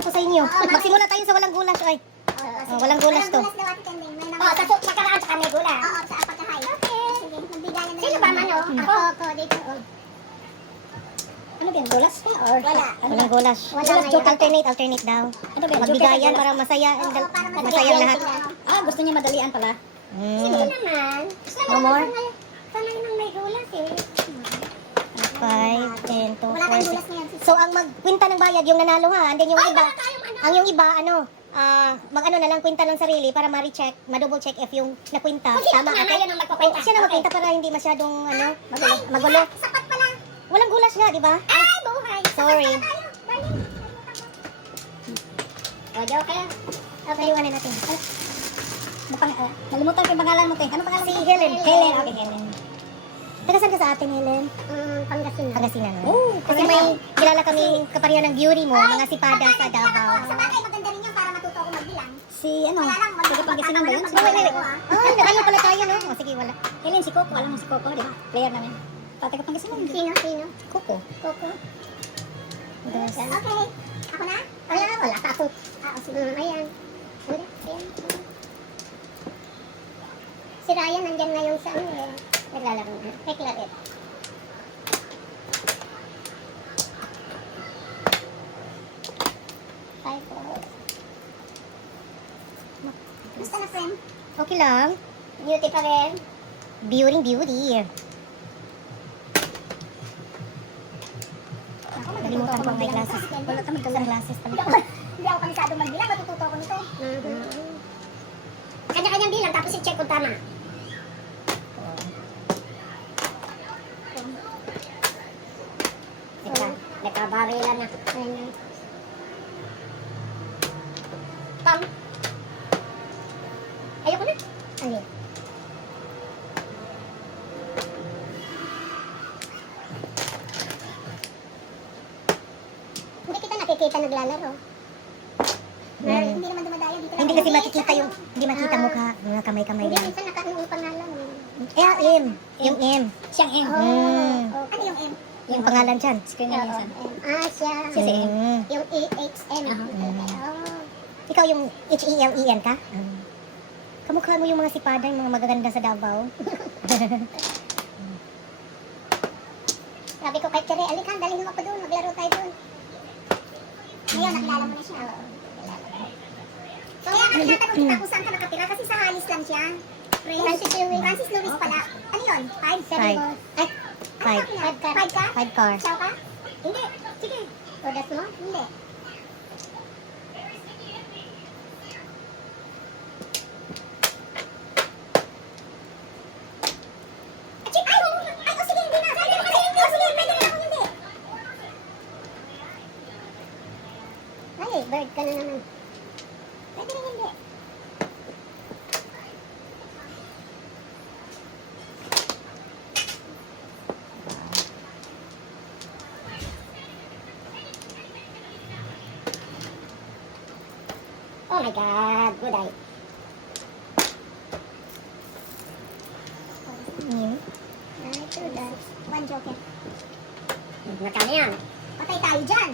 Ito sa inyo. Magsimula tayo sa walang gulas, ay. Walang gulas to. Walang gulas daw ate Kending. May naman. Sa pagkaraan sa may gula. Oo, sa pagkahay. Okay. Sige, magbigayan na. Sino ba man o? Ako, dito. Ano ba yung gulas pa? Or wala. Walang gulas. Alternate daw. Ano ba? Magbigayan para masaya. Masaya lahat. Gusto niya madalian pala. Sige naman. No more? Sanay nang may gulas eh. 5, 10, 2, Wala tayong 4, gulas ngayon. So, ang magkwenta ng bayad, yung nanalo ha. And then yung iba, ang yung iba, mag-ano na lang, kwenta ng sarili para ma-recheck, ma-double check if yung nakwenta. Tama ka. Kayo nang magpakwenta. Siya na magkwenta para hindi masyadong, magulo. Sapat pala. Walang gulas nga, di ba? Ay, buhay. Sorry. O, joker. Paliwanan natin. Nalimutan ko yung pangalan mo, te. Ano pangalan Si mo? Helen. Helen. Okay, Helen. Taga-saan ka sa atin, Helen? Pangasinan. Pangasinan. Oh, Kasi may kilala kami kapareho ng beauty mo, mga sipada sa Davao. Sa bagay, maganda rin yun para matuto ako magbilang. Si, ano? Wala lang, Taga Pangasinan ba yun? Wait. Oh, nag-ano pala tayo, no? O, sige, wala. Helen, si Coco. Alam mo si Coco, di ba? Player namin. Taga Pangasinan. Sino? Kuko. Coco. Dos. Okay. Ako na? Wala pa ako. Sige. Ayan. Ayan. Si Ryan nandyan ngayon sa ano eh. Naglalaro na. Kay Claret. Five balls. Gusto na, friend? Okay lang. Beauty pa rin. Beauty. Ako, Nalimutan ko ang may glasses. Wala kami Sunglasses pala. Hindi ako kamisado magbilang. Matututo ako nito. Kanya-kanyang bilang. Tapos i-check kung tama. Nagkabarilan na. Tom. Ayoko na. Ano yun? Hindi kita nakikita naglalaro. Hindi naman dumadayo dito. Hindi kasi makikita yung, hindi makita mukha. Mga kamay-kamay Hindi, lang. minsan nakaano pangalan. M. Yung M. Siyang M. Ano yung M? Yung pangalan dyan. Screen na minsan. Siya. Siya si M. Yung EHM. Ikaw yung H-E-L-E-N ka? Kamukha mo yung mga sipada, yung mga magaganda sa Davao. Sabi ko kay Tere, alika, dalhin mo ako doon, maglaro tayo doon. Ngayon, nakilala mo na siya. So, kaya nagtatanong kita kung saan ka nakatira kasi sa Halis lang siya. Francis Luis pala. Ano yun? 5? 7 Five. balls? Ay, 5. 5 ka? 5 car. Chow ka? Hindi. Sige. Odas mo? Hindi. Sige, hindi na. Sige, pwede na ako hindi. Ay, bird ka na naman. Pwede rin hindi. Oh my God, good eye. M. One joker. Magkano yan? Patay tayo dyan.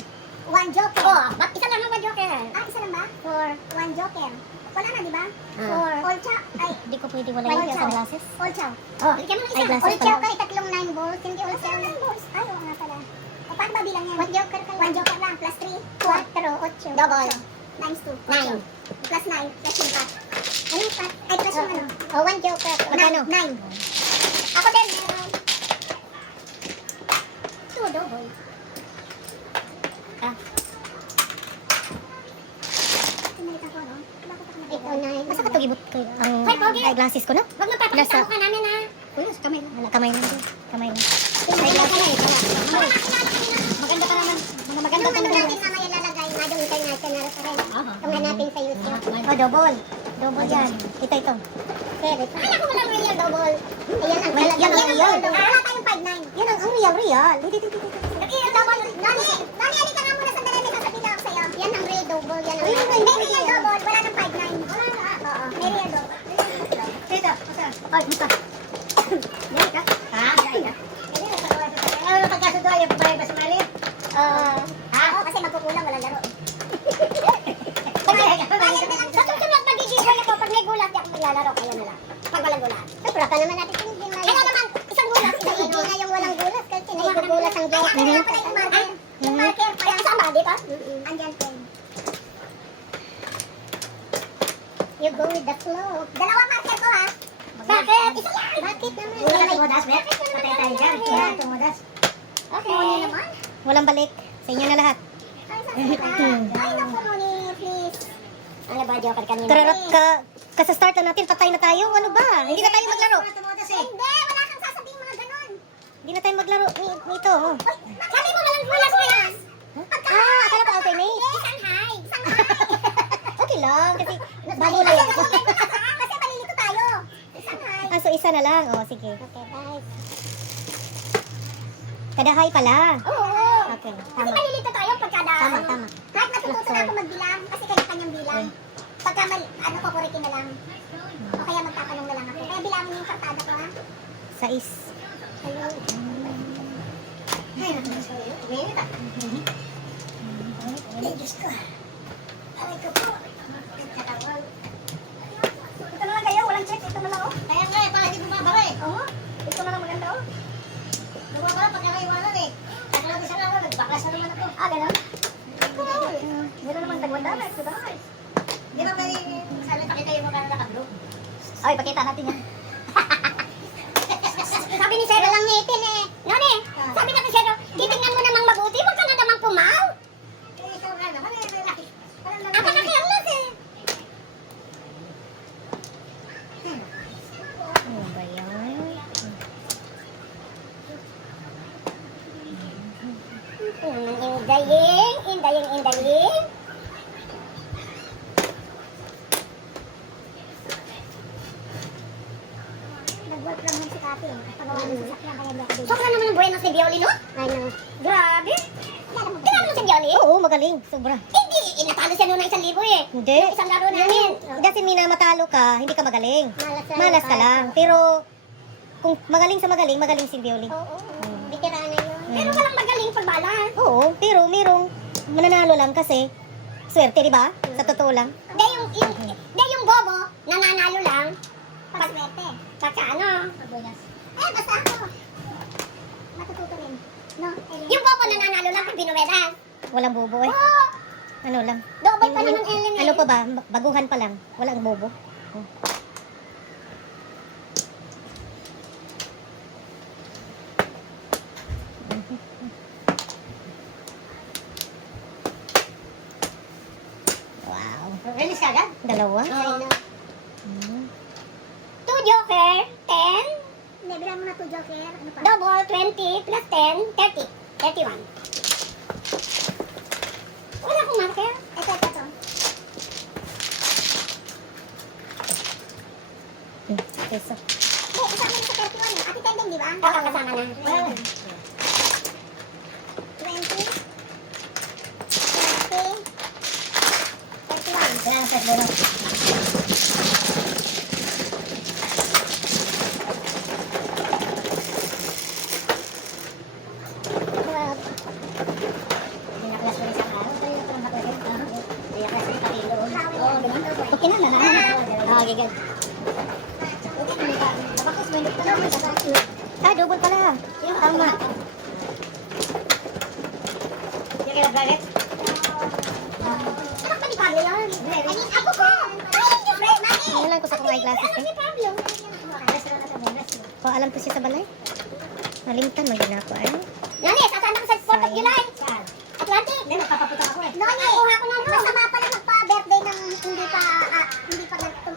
One joker. Oh, ba't isa lang ang one joker? Isa lang ba? For one joker. Wala na, di ba? For all chow. Ay, Hindi ko pwede wala All yung chow. sunglasses. all chow. Oh, bigyan mo ng isa. Ay, glasses All chow pala. ka, tatlong 9 balls. Hindi all chow. 9 balls. Ay, oo nga pala. O, paano ba bilang yan? One joker ka lang. One joker lang. Plus 3. 4. 8. Double. Times 2. 9. Plus 9. Plus yung pat. Anong pat? Ay, plus yung ano? Oh, one joker. Magkano? 9. Ako din, meron. 2 double. Pinalitan ko, no? Bakit ako nag-8 o 9? Masa ka ito gibot ko ang Hoy, Pogi! eyeglasses ko na? Huwag magpapakita Nasa- mukha namin, ha? Wala, sa kamay lang. Wala, kamay lang din. Kamay lang. Maganda ka naman. Mga maganda Yung ka ano naman. natin mamaya lalagay, Madong International pa rin. Kung hanapin sa YouTube. Oh, double. Double yan. Ito. Pero, ay, ako walang real double. Ayan ang Yan ang real. Wala tayong 5-9. Yan ang real. Dito. Real double. Nani, halika nga muna sandali, may sasabihin ako sa'yo. Yan ang real double. Yan ang Uy, real. may May real. real double. Wala nang 5-9. Oo, may real double. Dito. Ay, buka. Yan ka. Ha? Ano na pagkasundo, ayaw pa ba sa mali? Oo, kasi magkukulang, walang laro. maglalaro kayo na lang. Pag walang gulat. Ay, pura pa naman natin hindi na. Kaya naman, isang gulat. Hindi na yung walang gulat. Kasi naigugulat ang joke. Kaya pala yung marker. Yung marker. Kaya kasama, di ba? Andyan po. You go with the flow. Dalawang marker ko, ha? Bakit? Isa lang. Bakit naman? Wala kang tumudas, Bet. Patay tayo dyan. Wala kang tumudas. Okay. Muni naman. Walang balik. Sa inyo na lahat. Ay, sakita. Ay, naku, Muni, please. Ano ba, Joker kanina? Kararap ka. Kasa-start na natin, patay na tayo. Ano ba? Hindi na tayo maglaro. Hindi, wala kang sasabihin mga ganun. Hindi na tayo maglaro nito. Oh. Uy, sabi mo walang gulat ko yan. Akala ko alternate. Shanghai. Shanghai. Okay lang, kasi bago Kasi lang. kasi malilito tayo. Shanghai. So isa na lang. Oh, sige. Okay, guys. Kadahay pala. Oo. Okay, Kasi tama. malilito tayo pagkada. Tama, tama. Kahit matututo na ako magbilang, kasi kanya-kanyang bilang. Pagka papuritin na lang. O kaya magtatanong na lang ako. Kaya bilangin mo yung kartada ko, ha? Sais. Hello. Ay, wait. Ay, Diyos ko. Aray ko po. Ito na lang kayo, walang check. Ito na lang, oh. Kaya nga, para hindi bumabara eh. Oo. Ito na lang maganda, oh. Bumabara pag nakaiwanan eh. Tagalog isang araw, nagbaklas na naman ako. Ah, ganun? Meron naman tagwanda. Ito na, guys. Di ba may sabi pakita yung mga naka-blue? Ay, pakita natin yan. Sabi ni Sero lang ngipin eh. Nani, sabi na ni Sero, titignan mo namang mabuti, huwag ka na namang pumaw. Eh, ikaw nga naman eh, may laki. Ang kanakialas eh. Ano ba yan? Indaying. Nag-work from home si Kati. Pagawa ng sasakyan kaya hindi ako dito. Sobra naman ang buenos ni Bioli, no? Ay, no. Grabe. Tingnan mo si Bioli? Oo, magaling. Sobra. Hindi, inatalo siya noon ng 1,000 eh. Hindi. Yung isang laro namin. Kasi minamatalo ka, hindi ka magaling. Malas ka lang. Pero, kung magaling sa magaling, magaling si Violi. Oo. Veterana yun. Pero walang magaling pagbalan. Oo, pero merong mananalo lang kasi swerte, di ba? Sa totoo lang. Yung bobo, nananalo lang. Paswerte. Pagka ano. Basta ako. Matututo rin. No? Yung bobo nananalo lang pag binuwedan. Walang bobo eh. Oo. Ano lang. Double pa naman Ellen eh. Ano pa ba? Baguhan pa lang. Walang bobo. Oh. Wow. Release ka agad? Dalawa? Oo. Hmm. 2 joker, 10. Hindi, bilang mo na 2 joker. Ano pa? Double, 20 plus 10, 30. 31. Wala akong marker. Ito. Peso. Hindi, kasama na sa 31. Ate Tendeng, di ba? Oo, kasama na. 20. 31. Kailangan sa bonus. Pinaklas ko rin sa araw. Tayo ito lang naklas. Pinaklas ko rin kapilo. Oo, ganun. Okay na, Ah, gigad. Double pala. Tama. Yung kaya galit? Anak ba ni Pablo yun? I mean, ako ko. Ay, yung Fred, mami. Alam ko sa kung eyeglasses Ano eh. si Pablo? O, alam ko siya sa balay. Nalimtan, mag-inako ay. Nani, sasama ko sa 4th of July. Atlantic. Hindi, nagpapaputok ako eh. Nani, kuha ko ng room. Masama pala magpa-birthday ng hindi pa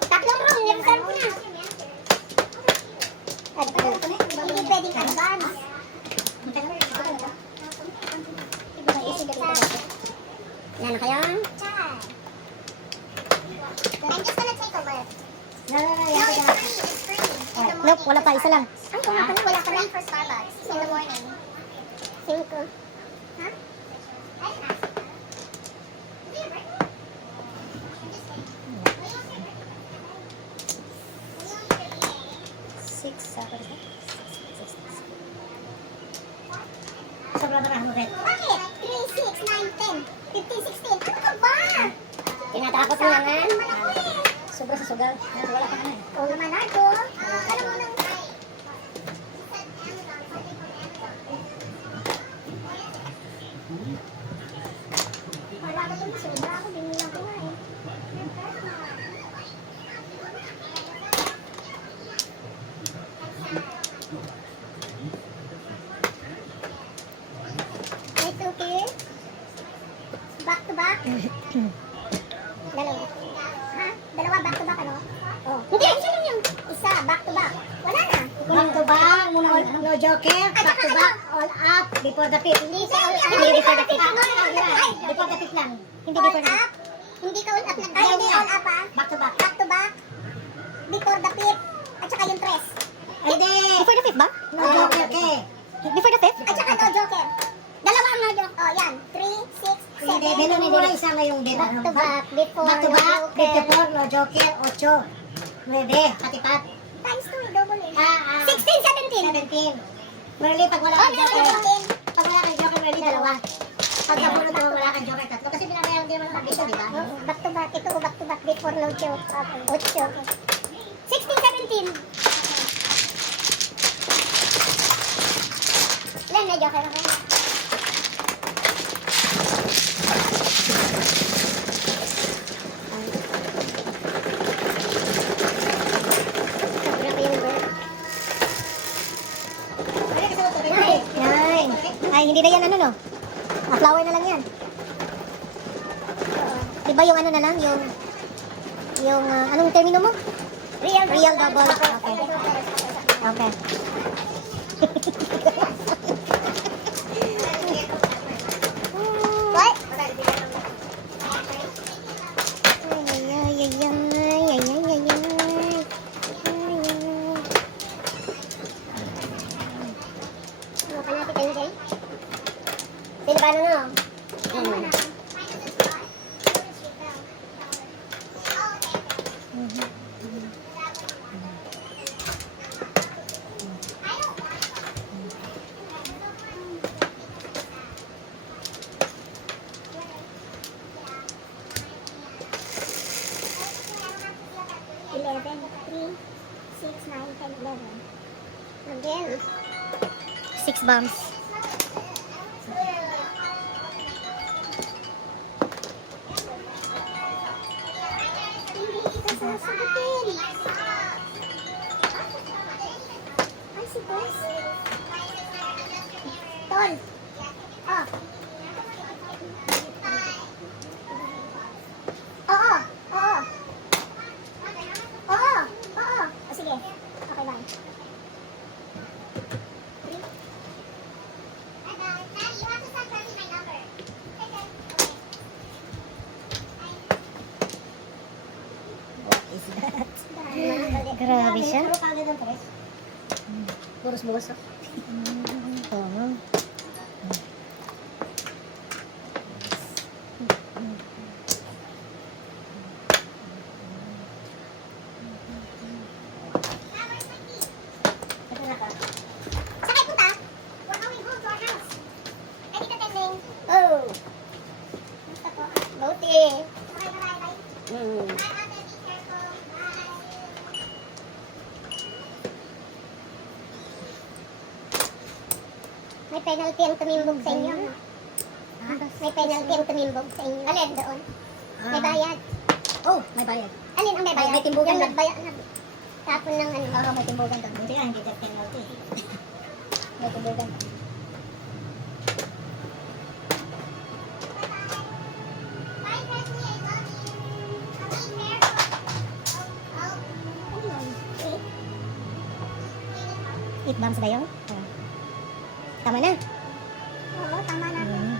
tatlong room, nireserve ko na. Hindi pwedeng advance. Yan na kayo? I'm just gonna take over. No, it's free. In the Nope, wala pa, isa lang. Ay, kung nga pala, wala ka lang for Starbucks in the morning. 5. Ha? I can ask. Six, Sobra na mo, Bet. Bakit? 3, 6, 9, 10, 15, 16. Ano ka ba? Tinatakot mo naman. Naman ako eh. Sobra sa sugal. Wala pa naman. O naman ako. Alam mo nang... Wala ka itong sobra ako. Binilang ko nga eh. It's okay. Back to back. Dalawa. Ha? Dalawa back to back ano? Oh. Hindi, isa lang yun. Isa, back to back. Wala na. Back to back, no joker, back to back, all up, before the fifth. Hindi siya Hindi before the fifth. Before the fifth lang. Hindi all before the up. fifth. Hindi ka all up. Ay, hindi all up ah. Back to back. Back to back. Before the fifth. At saka yung tres. Hindi. Before the fifth ba? No joker, okay. Before the fifth? At saka no joker. Dalawa ang no joker. Oh, yan. 3, 6, 7. Hindi, ganun mo lang isa ngayong din. Back to back. Before Back to back, before, no joker, 8, 9, katipat. Times 2 eh, double eh. 17. 16, 17. Merly, pag wala Oh, kang joker, meron 17. pag wala kang joker, Merly, dalawa. Pag nabunod mo, wala kang joker, tatlo. Kasi binabayaran din naman ang bisyo, di ba? Oo, back to back. Ito back to back before no joker. 8. 16, 17. Ilan na joker ako? Sobra ko yung bird. Pwede ka sa tubig. Ay. Ay, hindi na yan ano, no? Flower na lang yan. Di ba yung ano na lang, yung anong termino mo? Real double. Okay. Okay. What? Ano ka natin kayo, Jay? Sino ba ano no? Eleven, 3, 6, 9, 10, 11. Again. 6 bombs. Hindi kita sasagutin. Ay, si Boss. Tol. Oh. Oo. Oo. Oo. Oo. O sige. Okay, bye. Grabe siya. Buros-buros. Oo. Sakay punta. We're going home to our house. Ay, dito tending. Oh. Basta po. Buti. Okay, bye-bye. Mm. Bye, ate. Be careful. Bye. May penalty ang tumimbog sa inyo. May penalty ang tumimbog sa inyo. Alin doon? May bayad. Oh, may bayad. Alin ang may bayad? May timbugan Yung doon. nagbayad. Tapon ng ano. Oo, may timbugan doon. Buti nga, hindi death penalty. May timbugan. Bye, Presley. I love you. Be careful. Oh. Ano yun? Eight? 8 bombs ba yun? Tama na. Oo, tama na. Mm.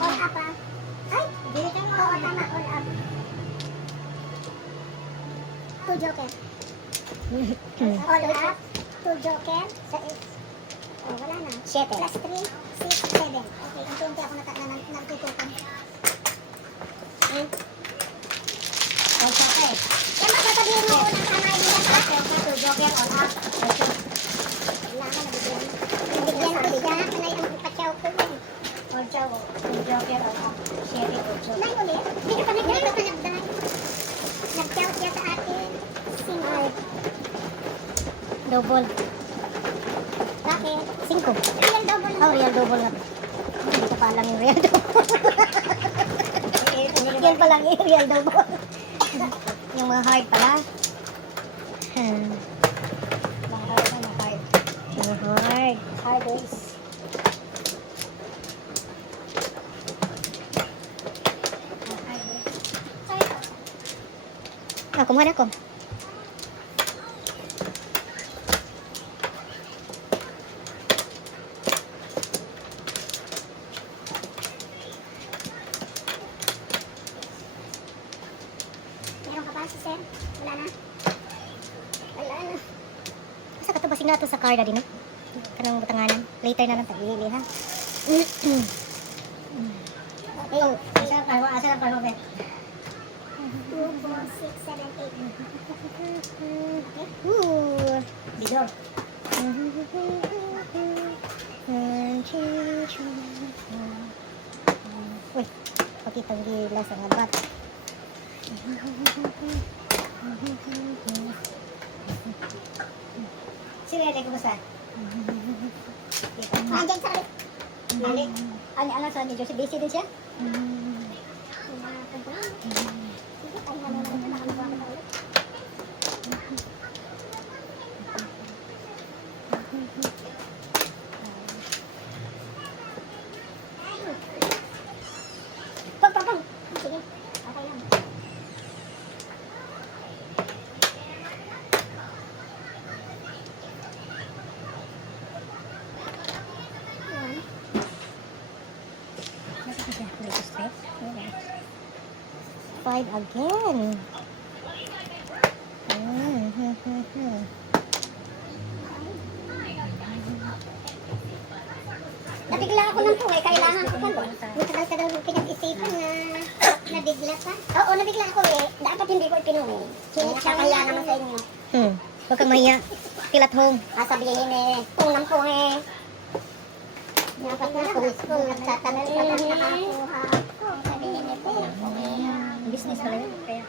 All up ah. Ay! Hindi ka Oo, tama. All up. 2 joker. All up. 2 joker. Sa 8. Oh, wala na. 7. Plus 3, 6, 7. Okay, unti-unti ako natutupan. All joker. Yan ba sasabihin mo unang tama yung nila pa? Joker, joker, all up. Kailangan nabigyan. Nabigyan ko siya. Kanay ang ipatyaw ko yun. All joker, all up. 7, 8. Nay ulit. Hindi ka pa nagdahil ka nagdahay. Nagtyaw siya Double. Bakit? 5. Real double. Oh, real double nga. Hindi ko pa alam yung real double. Yan pa lang yung real double. Yung mga hard pala. Mga hard na, mga hard. Mga hard. Hardest. Kumuha na ako. Meron ka pa si Sir? Wala na? Wala na. Basta ka ito basing na ito sa car na din. Kanang butanganan. Later na lang tagili ha. Okay. Asa na paro, be? 2, 4, 6, 7, 8. Ooh. Bidor. Uy, pakita mo gila sa mga bat. Sino yan, kumusta? Nandiyan sa Dali. Ano sa ni Josie? Busy din siya? Pag. Sige. Okay lang. Nasa siya? Dito straight? 5 again. Nabigla ako ng tuway, kailangan ko pa. Matagal ka daw pinag-isipan na nabigla ka. Oo, nabigla ako eh. Dapat hindi ko ipinuwi. Nakakaya naman sa inyo. Huwag kang mahiya. Feel at home. Sabihin eh, tunam ko eh. Dapat na kung nagtatanong ka na nakakuha. Sabihin eh, tunam ko eh. Business pala yun. Kaya.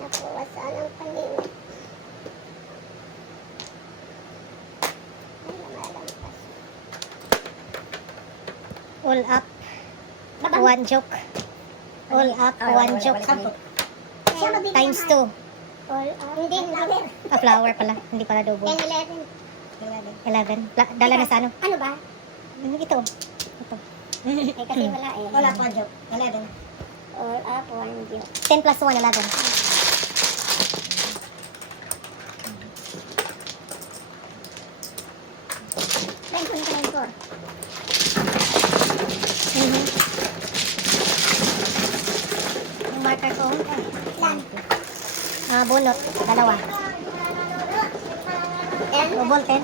Nakuha saan ang paningin. Ay, namalampas. All up. Babang. 1 joke. All up. 1 joke. Siya mabigla Times ha. 2. All up. Hindi, hindi. Flower pala. Hindi pala double. 10, 11. 11. Dala na sa ano? Ano ba? Ito. Ito. Eh, kasi wala eh. Wala pa, joke. Wala din. All up, 1 joke. 10 plus 1, 11. Then, 24. Yung marker ko. Lan. Bunot. Dalawa. And, Double 10.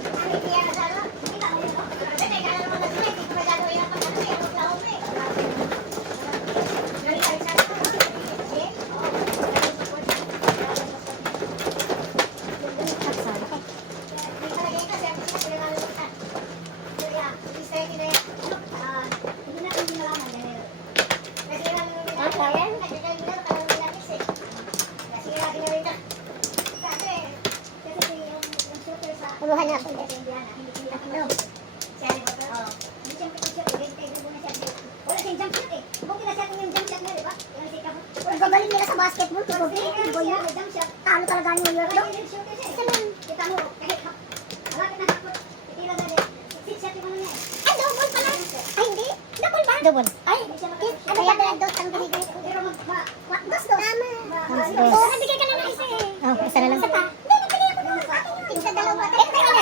Puluhan na ako. Gagaling nila sa basketball. Talo talaga New York. No? Ay, double pala. Ay, hindi. Double ba? Double. Ay, ano ba na dos ang binigay ko? Dos. Tama. Dos. Oo, nabigay ka na ng isa eh. Isa na lang. Isa pa. Hindi, nabigay ako ng isa. Isa dalawa. Teka na.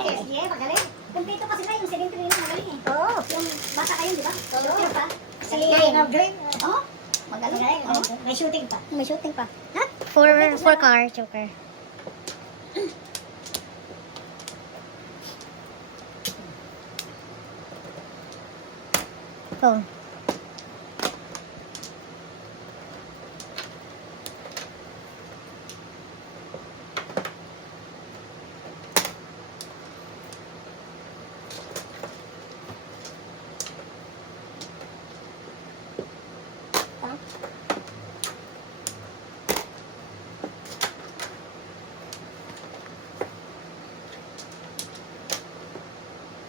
Sige, magaling. Kumpleto kasi na yung 7-3 na magaling eh. Oo. Yung bata kayo, di ba? Oo. Pa? Si Nine. Green. Oo. Magaling. Oo. May shooting pa. May shooting pa. 4 car, joker. Nako.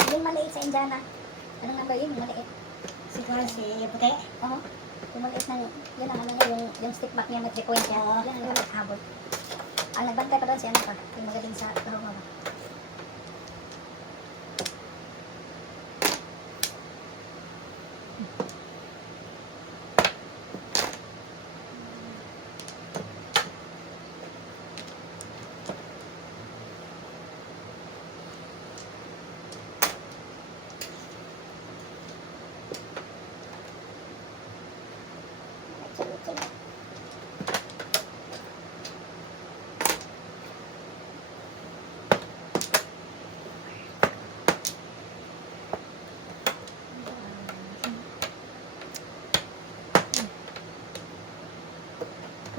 Yung maliit sa Indiana. Anong number yun? Yung maliit. Siguro si puti. Oo. Yung maliit na yun ang ano niya, yung stick back niya may 3 points niya. Yan ang yung habol. Ang nagbantay pa doon si ano pa. Yung magaling sa Roma ba.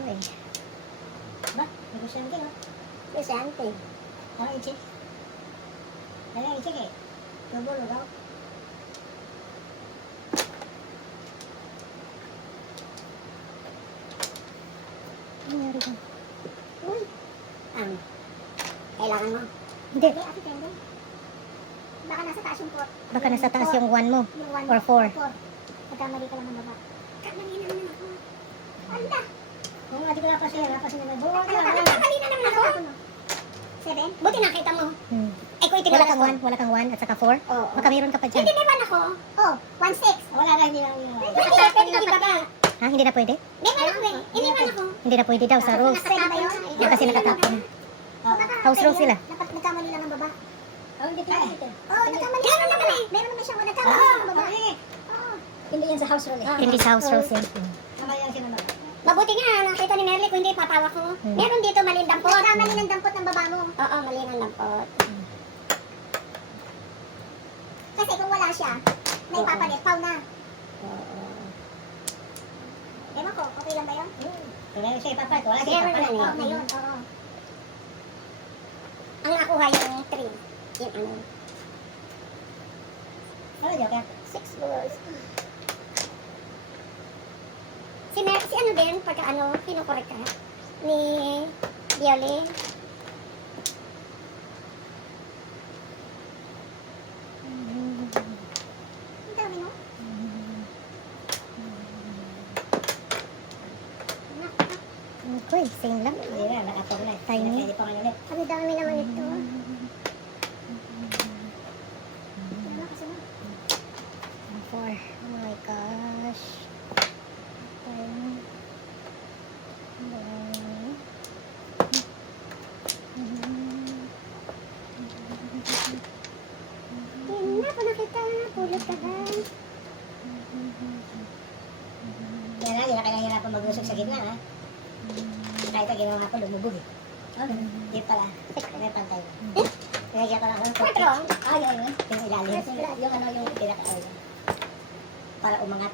Okay. Ba? Negosyante oh. Negosyante. Ano i-check? Ano i-check eh? Nabulo daw. Ano nangyari ka? Uy. Kailangan mo. Hindi. Hindi, ate Tende. Baka nasa taas yung pot. Baka nasa taas yung 1 mo. Yung one. Or 4. Nagkamali ka lang ng baba. Kamali na naman ako. Anda. Kung hindi ko napasin na buo. Kamali na naman ako. 7? Buti nakita mo. Ay, kung Wala itinawag kang 1, wala kang 1 at saka 4. Oo. Baka mayroon ka pa dyan. Hindi, may 1 ako. Oh, 1-6. Wala ka, hindi lang yun. Pwede na ibaba. Ha? Hindi na pwede? May 1 ako eh. Iniwan ako. Hindi na pwede daw sa rules. Nakatapa ba yun? Hindi kasi nakatapon. House rules sila. Dapat nagkamali lang ng baba. Oh, hindi pinakita. Oo, nagkamali. Meron naman eh. Meron naman siyang nagkamali lang ng baba. Oo. Hindi yan sa house rule eh. Hindi sa house rules yan. Mabuti nga, nakita ni Merly kung hindi papawa ko. Meron dito maling dampot. Nagkamali ng dampot ng baba mo. Oo, mali ng dampot. Kasi kung wala siya, na ipapalit, pau na. Ewan ko, okay lang ba yun? Wala siya ipapalit. Wala Sige, wala na yun. Oo. Ang nakuha yung 3. Yung ano. Ano dyan ka? 6 balls. Si ano din, pagka ano, kinukorek ka ni Viole. Ang dami no? Okay, same lang. Hindi na, nakapag na. Tiny. Hindi pa ulit. Ang dami naman ito. Four. Oh my gosh. One. Tingnan ko nakita. Pulot ka ba? Kaya nga, hindi na kailangan mag-usok sa gitna, ha? Kahit ito ginawa ko, lumubog eh. Hindi pala. May pantay. Kaya ko lang ako. 4. Ah, yun yun. Yung ilalim. Yung ano, yung Pinaka-oil. Para umangat.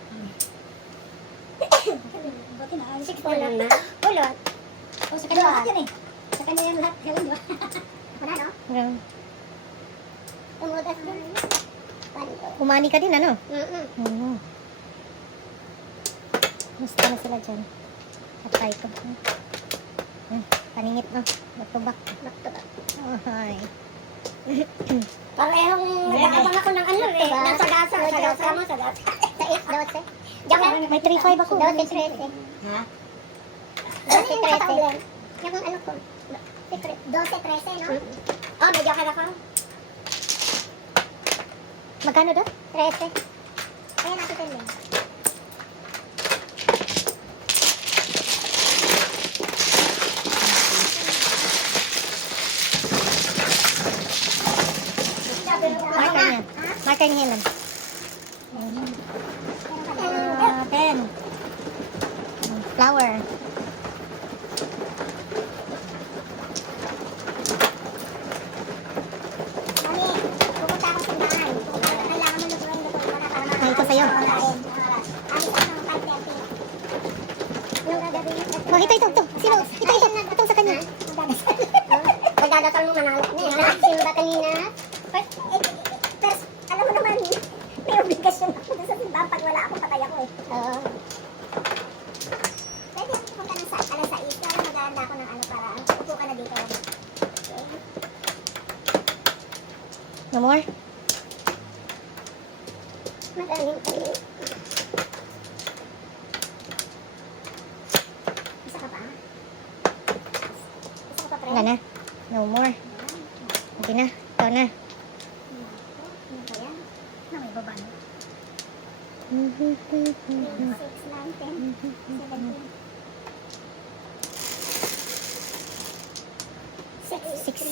buti na ayos. 6 pulot na. Pulot. Oh, sa kanya lahat yan eh. Sa kanya yan lahat. Helen, di ba? Wala no? Yeah. Tumutas din. Umani ka din, ano? Mm-mm. Musta na sila dyan? Atay ko. Paningit, no? Back to back. Back to back. Oh, hi. Parehong nag-aabang ako ng ano eh. Diba? Ng sagasa. Sagasa mo, sagasa. Sa 8, 12. Diyan ka. May 3-5 ako. 12, 13. Ha? 12, 13. Yung ano ko. 12, 13, no? Oh, medyo ka na ko. Magkano daw? 13. Kaya natin ito yun. Marker niya. Marker ni Helen. 10. Flower. Mami, pupunta akong simbahan. Kailangan mo lutuin para Ay, ito sa'yo. Pagkain. Halatal mo manalo. Sino ba kanina? Pero, alam mo naman, may obligasyon ako doon sa simbahan pag wala ako, patay ako eh. Oo. Pwede ako pumunta ng alas 6, para mag-aanda ako ng ano para upo ka na dito. Okay. No more? Maraming kayo. Isa ka pa? Isa ka pa, pre? Wala na. No more. Okay na. Ikaw na. Ano ba yan? Na may baba na. 6, 9, 10, 17. 6, 6.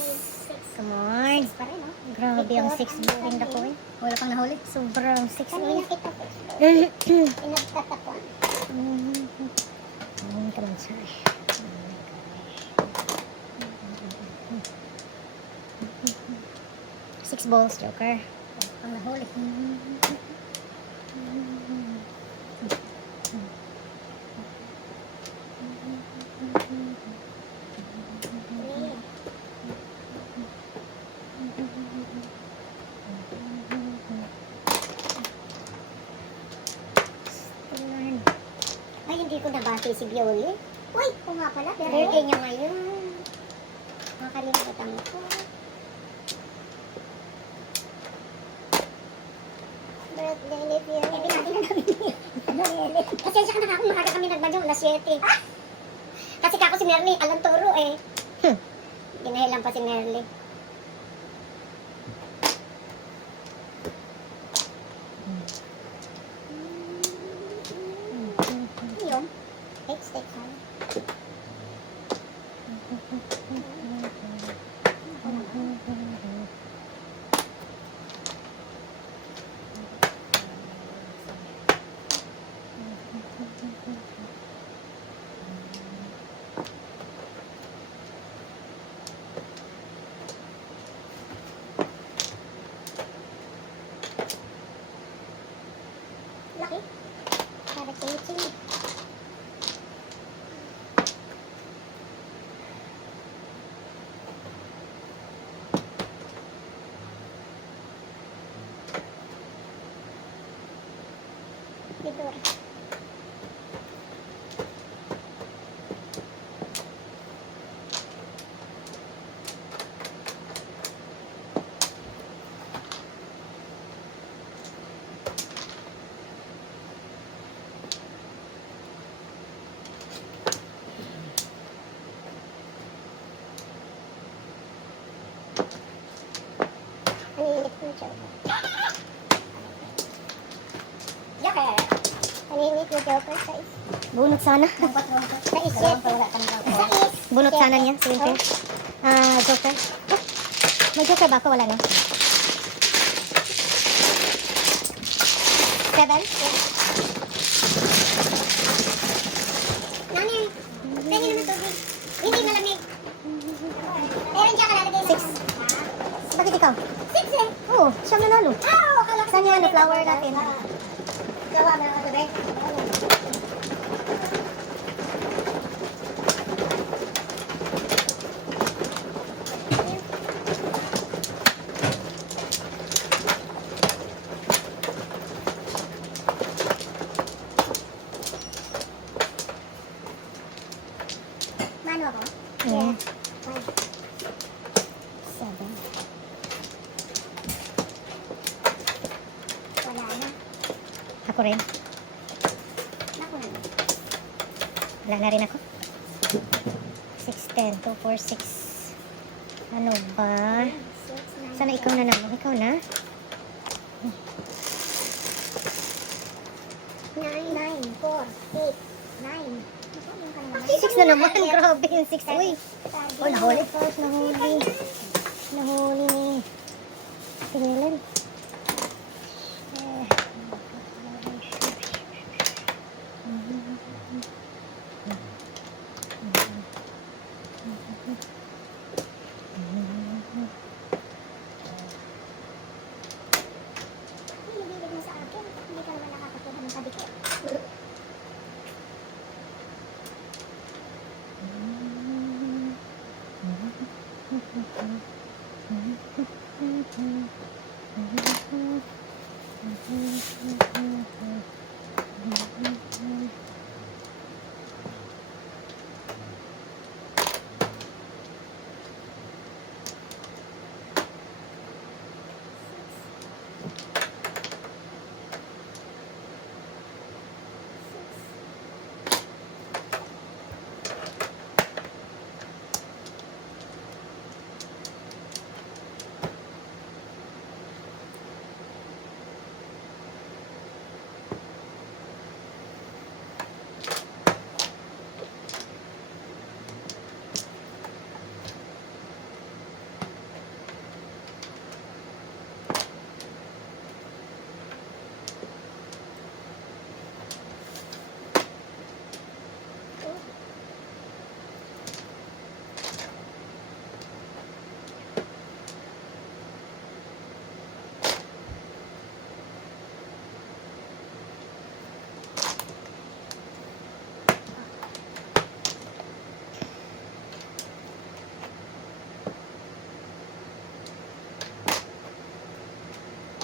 Come on. Pa rin, no? Grabe ang 6 booking na ko eh. Wala pang nahuli. Sobrang 6 Kanina eh. kita po. Pinagtatapuan. Come on, sorry. 6 balls, Joker. Wala pang nahuli. Ay, hindi ko nabati si Bioli. Uy, kung nga pala, birthday niya ngayon. Makalimutan ko. Birthday ni Bioli. Eh, binati na namin niya. Pasensya ka na ako, maaga kami nagbagyo, alas 7. Kasi kako si Nerly, alam turo eh. Ginahilan pa si Nerly. Yun. Steak ha. Laki. Para chili. Tidur. Paniinit mo siya. Joker! Paniinit mo Joker sa is. Bunot sana. Sa is. Wala pang nahuli. Sa is. Bunot sana niya. Si Winter. Joker. Oh, may Joker ba ako? Wala na. 7? Nani, pwede naman tubig. Hindi malamig. Meron siya kalalagay. 6. Bakit ikaw? 6 eh. Oo, siyang nanalo. Oo, akala ko. Saan yan? Ano, flower natin? Gawa mo ng gabi. Mano ako? Yeah. 1. 7. Wala na. Ako rin. Naku na. Wala na rin ako. 6, 10, 2, 4, 6. Ano ba? 6, 9. Sana ikaw na naman. Ikaw na? 9, 4, 8, 9. 6 na naman. Grabe yung 6. Uy. Oh, Nahuli. Nahuli. Nahuli ni Helen. Ibibigay mo sa akin. Hindi ka naman nakakakuha ng tabi ko.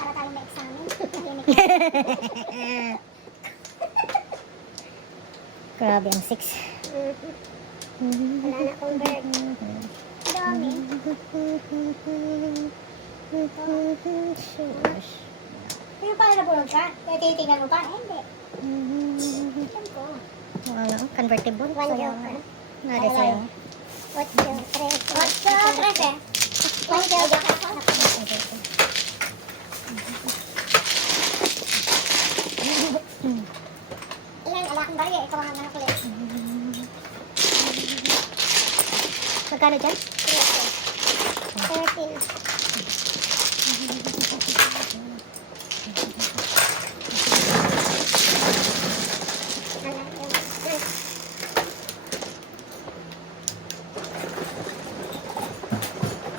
Para tayo may examen. Grabe ang 6. Wala na akong bird. Dami. Pero paano nabulog ka? Tinitingnan mo pa? Hindi. Alam ko. Convertible. One joker. Nari sa'yo. 8, 13. 8, 13. One joker. Ilan? Ala akong barya. Ikaw ang mga kulit. Magkano dyan? 13.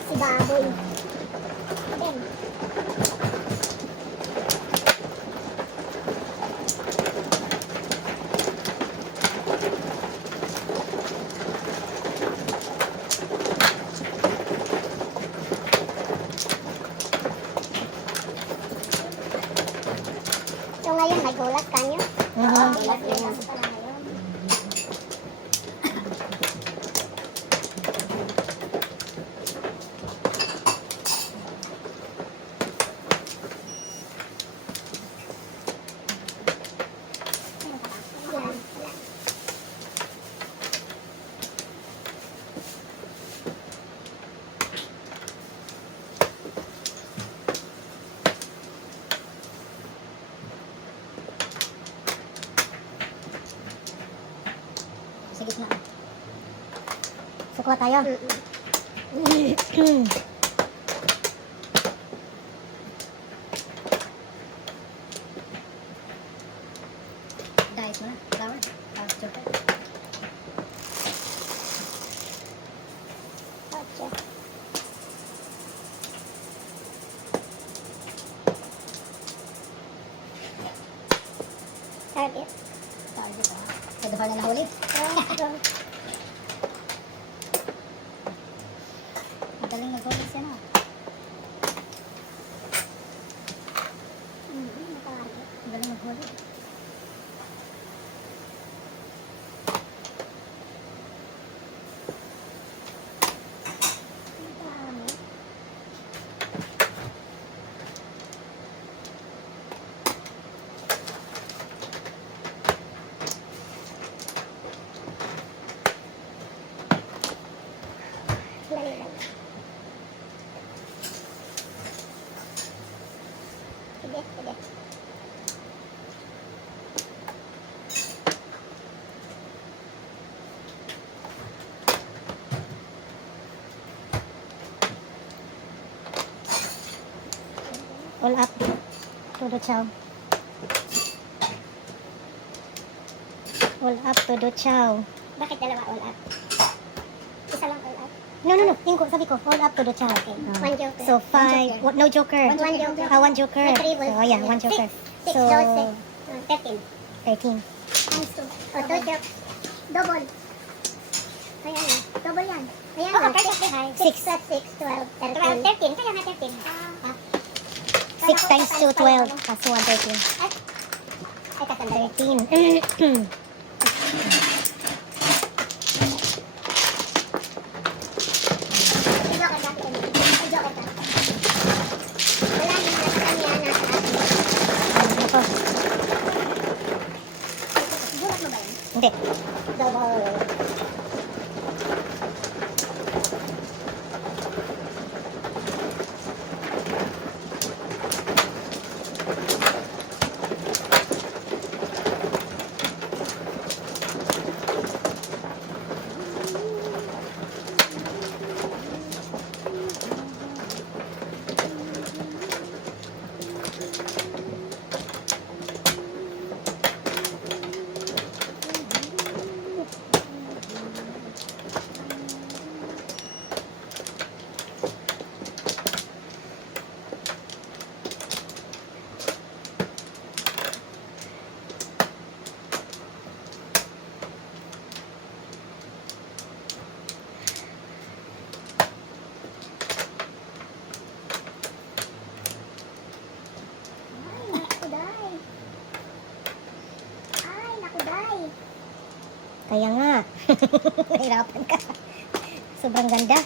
Si Baboy. Then, so ngayon may gulat kanyo? Gulat yun lang sa pala ngayon. Yan. Sa gitna. Sukuha tayo. Dice mo na. Flower. Tapos joker. Ocho. Target. Target ah. Pwede pa na nahuli. Madaling nag-huli siya na. Nakalarget. Madaling nag-huli. Dami. Dali lang. Sige, sige. All up. Todo chow. All up, todo chow. Bakit dalawa all up? Isa lang all up. No. Inko, sabi ko. All up, todo chow. Okay. One joker. So, 5. No joker. One joker. One joker. May three balls. So, yeah, one joker. Six, So, 13. 13. Times 2. O, 2 jokes. Double. Ayan. Double yan. Ayan Oo, na. perfect. 6 plus 6, 12, 13. 13. Kaya nga 13. 6 times 2, 12. Plus 1, 13. Ay, katanda. 13. Joker ka. Ay, joker ka. Wala yung nasa kanya, nasa atin. Ito. Bulat mo ba yun? Hindi. Double. Ay, nakuday. Ay, nakuday. Kaya nga. Nahirapan ka. Sobrang ganda.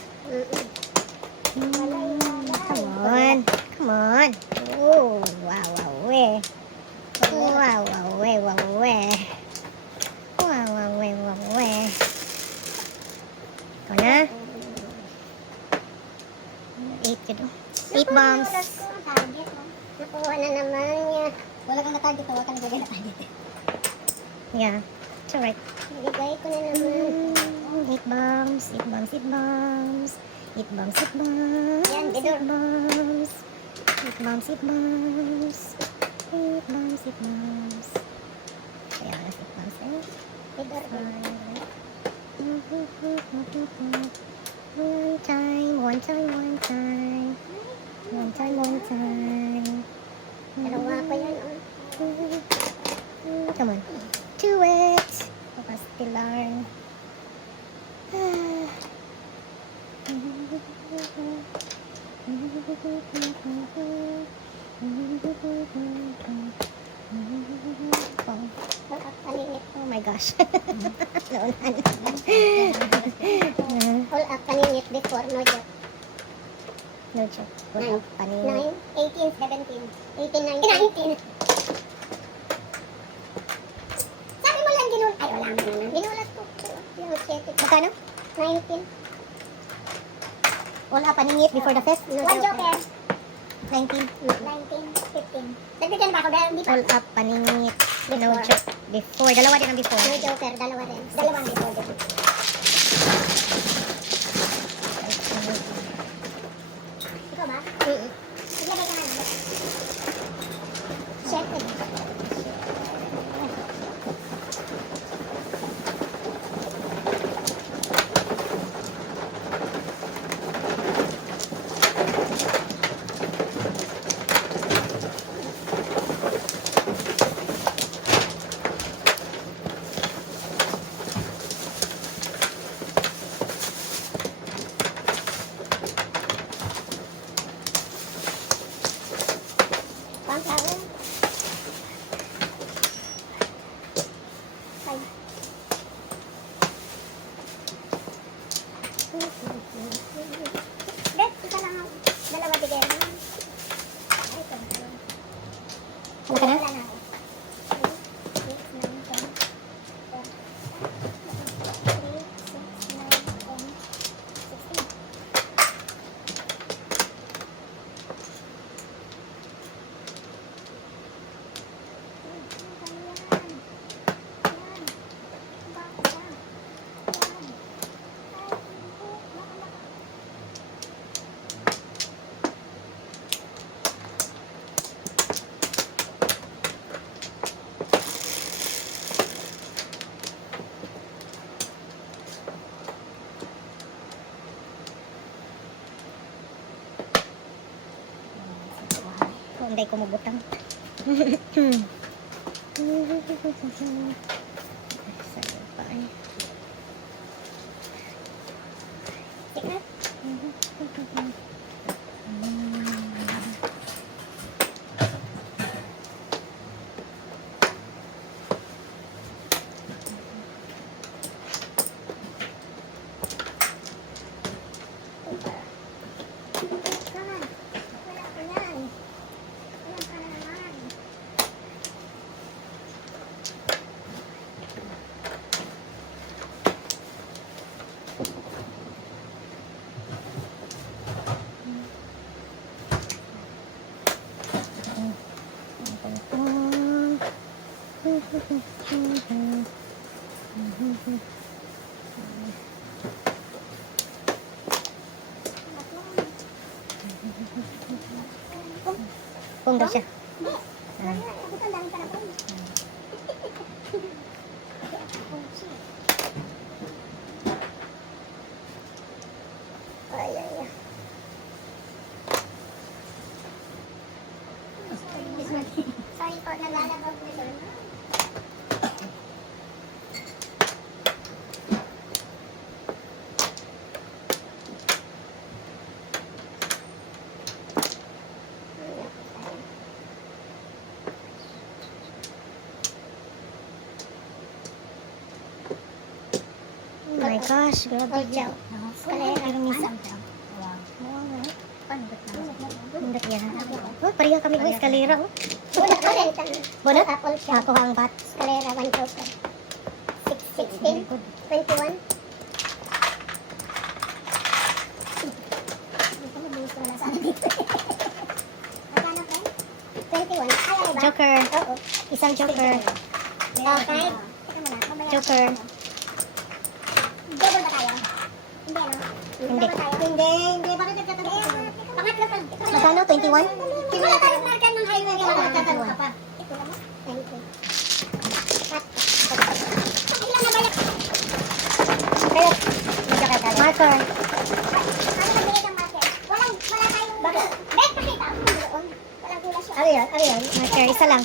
Come on. Come on. Oh, wow, wow, we. Wow, wow, we, wow, we. Wow, wow, we, wow, we. Ikaw na. 8 yun. 8 bombs. Target, oh. Nakuha na naman niya. Wala kang na-target, wala kang nagagay na-target. Yeah, it's alright. Nabigay ko na naman. 8 bombs, 8 bombs, 8 bombs. 8 bombs, 8 bombs. Yan, 8 Bidor. bombs. 8 bombs, 8 bombs. 8 bombs, 8 bombs. Kaya nga 8 bombs eh. Bidor ko. One time, one time, one time. One time, one time. Dalawa pa yan, oh. Come on. Do it. Bukas pilar. Oh my gosh. Naunahan. All up paninit before, no joke. No joke. Nine. Panin. 9, 18, 17, 18, 19. Sabi mo lang ginulat. Ay, wala mo naman. Ginulat ko. Yung 7. Magkano? 19. All up, paningit before the fest? No joker. 19. 19, 15. Dagdagan pa ako dahil hindi pa. All up, paningit. No Before. joke. Before. Dalawa din ang before. No joker, dalawa rin. Dalawang before din. Ikaw ba? Naglagay ka nga lang. Siyempre. Pang-flower. Five. Bet, isa lang ako. Dalawa bigay mo. Ay, ito. Wala ka na? Wala na ako. 6, 9, 10. 3, 6, 9, 10, 16. Hindi ko mabutang. Saan pa eh? Kung daw siya. Ay, ay, ay. Sorry po, naglalabag ko doon. Oh my gosh, grabe siya. Permisa. Bundat yan. Oh, pareha kami ng eskalera. Oh. Bundat? Ako ang bat. Escalera, 1 joker. 16, 21. Magkano, friend? 21. Ay, ano ba? Joker. Oo. Isang joker. Okay. Teka muna, mamaya. Joker. Double ba tayo? Hindi, ano? Hindi. Double tayo? Hindi. Bakit nagtatanong ka? Pangatlo pa. Magkano? 21? Wala tayong marker ng highway. Kaya Wala nagtatanong ka pa. Ito lang. Thank you. Ilan na balik? Kaya, joker tayo. Marker. Ano nagbigay ng marker? Wala tayong... Bakit? Bet, pakita ako doon. Walang kulas yun. Ano yan? Ano yan? Marker, isa lang.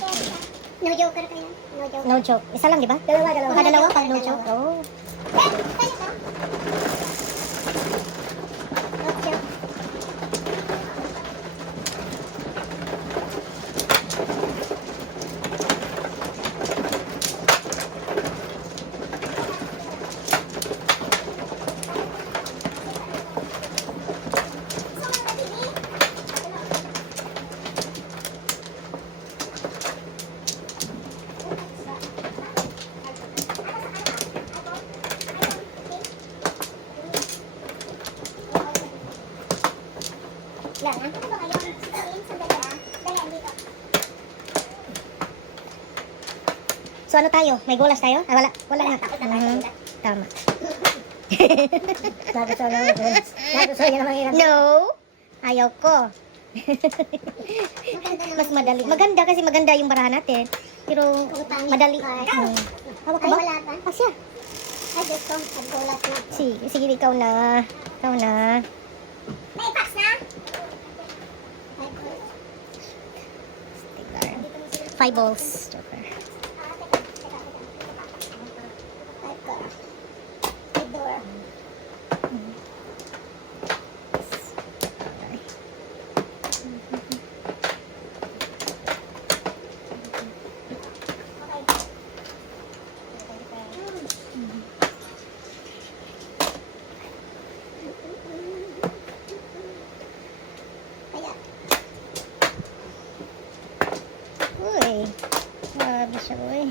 No joker kayo. No joker. No joke. Isa lang, di ba? Dalawa. Dalawa pag no joke. Oh. Bet, kayo ka. No joke. Yan, ano ba kayo? Sandali ah. Dali, dito. So ano tayo? May golas tayo? Ah, wala. Wala na. Takot na tayo. Tama. Nagustuhan naman ito. Nagustuhan niya naman hirap. No. Ayaw ko. Maganda naman. Mas madali. Maganda kasi maganda yung barahan natin. Pero madali. Hawak ka Ay, ba? wala pa. Ah, siya. Ay, Diyos ko. Naggulat na. Sige, ikaw na. Ikaw na. May pass na? Sticker. 5 balls. Joker. Uy. Grabe siya, uy.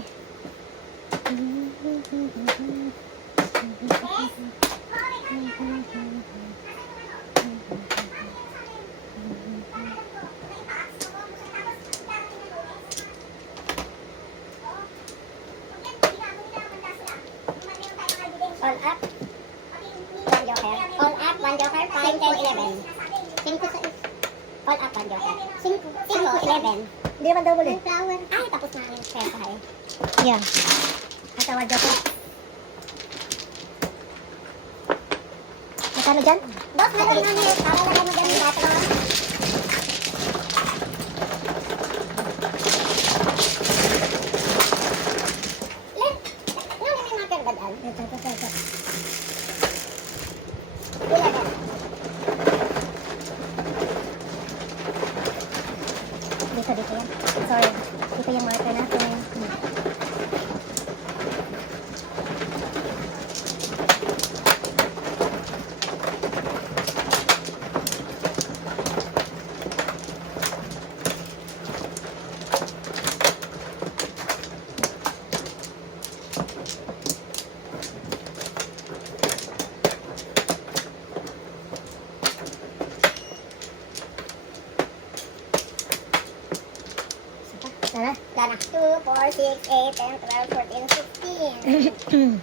All up. 1 joker. All up, 1 joker. 5, 10, 11. 5 sa is. All up, 1 joker. 5, 11. Hindi naman daw muli. Flower. Ay, tapos na ang pera tayo. Yeah. Atawa dyan po. Magkano dyan? Boss, halong na niya. Para lagay mo dyan yung lahat. Len, nung may marker ba dyan? Ito. 11. yung marker natin. Tara. Dana. 2, 4, 6, 8, 10, 12, 14, 16.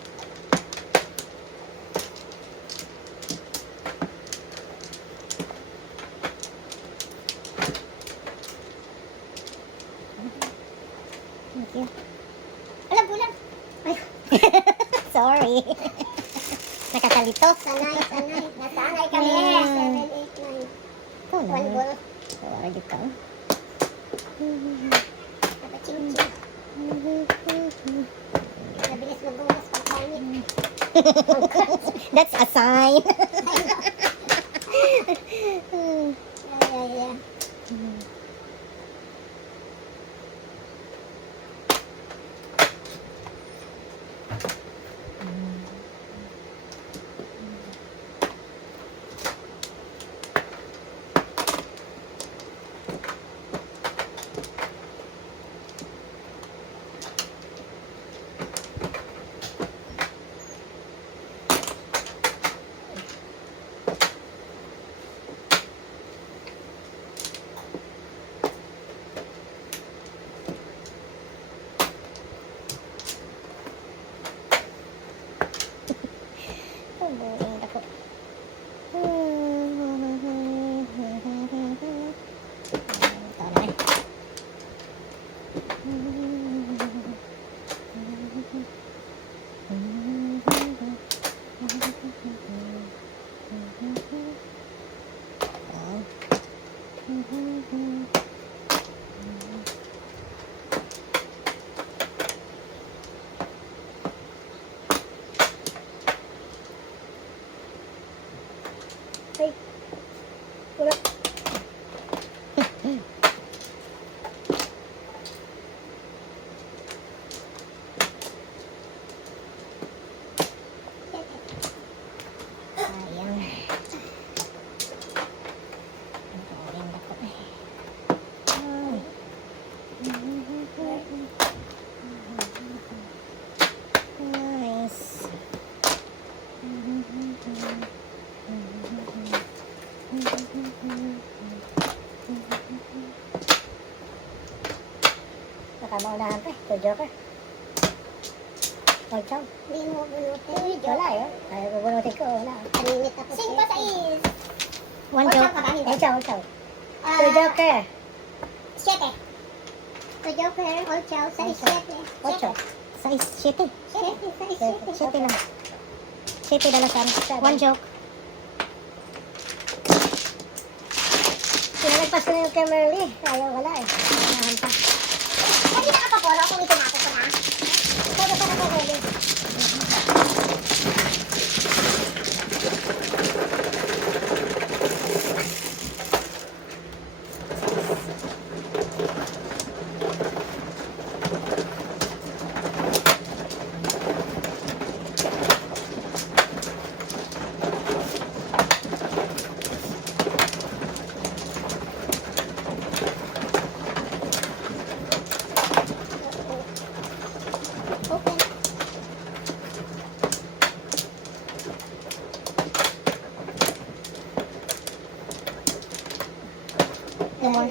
Thank you. Alam, bulan. Sorry. Nakakalito. Sanay, sanay. Nasanay kami. Mm. 7, 8, 9. Ito na. One ball. Sorry dito. Dapat ching-ching. Nabilis mabunas pag pangit. That's a sign. Yeah. Buing ako. Ito na eh. Ay. Wala. Sayang. Buing ako eh. Nice. Nakamaunahan pa eh. Ito, Joker. Ay, chow. Hindi mo bunutin. Wala eh. Ay, bubunutin ko. Wala. Kalimit ako. 5 sa is. One joke. Ay, chow, chow. Ito, Joker. 7. To Joker, all chow, 6, 7. Ocho. Size 7. 7. 7 lang. 7 dalasan. One joke. Sinalagpas ko na yung kay Merly. Ayaw, wala eh. Naunahan pa. Hindi na kapapolo kung itinako ko na. Pero pa na kay Merly. Open. No more.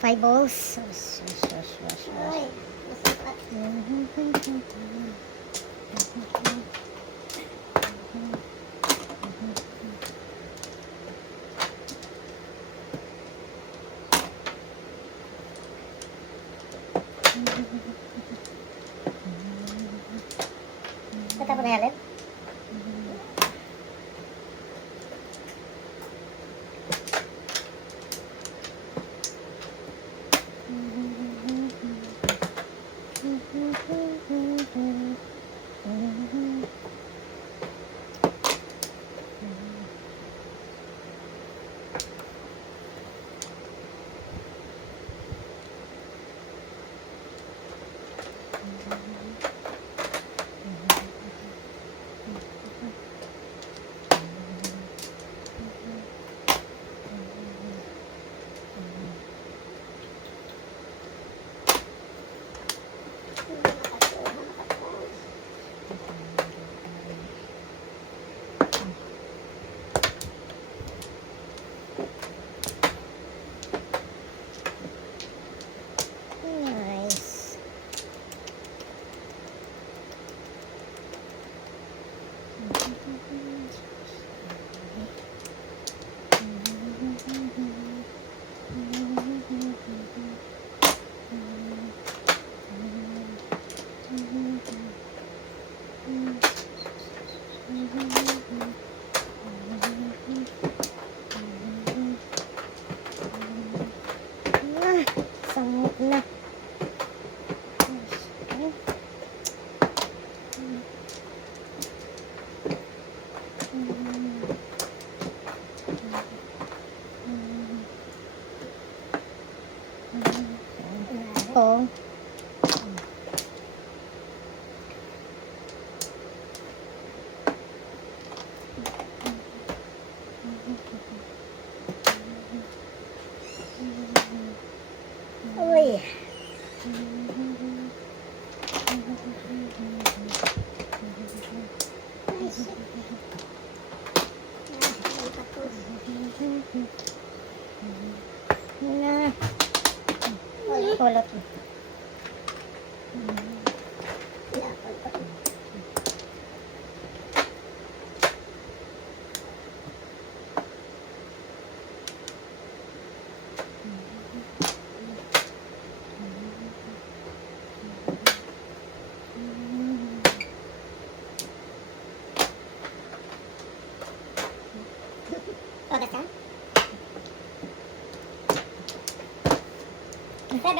Five balls. Ay, masipat. Natapos na yan, Len?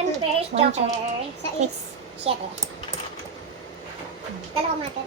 Empress, One, Joker. Sa Six. 7. Dalawang mater.